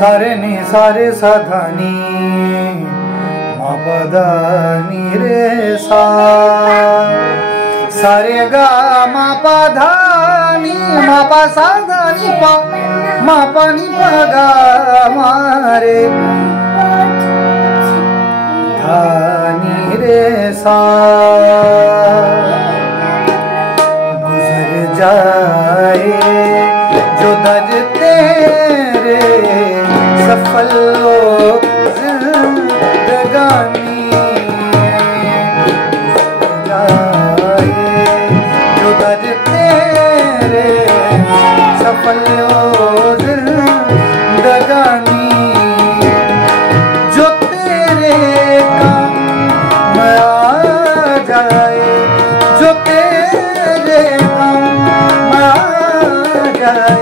सारे नी सारे साधानी मा पदा नी रे सा सारे गा मा पधा नी मा पा सा धा नी पा मा पा नी पा गा मारे धा नी रे सा गुजर जाए जो दर तेरे सफल हो जिंदगानी जाए जो दर तेरे सफल हो जिंदगानी जो तेरे काम आ जाए जो तेरे काम आ जाए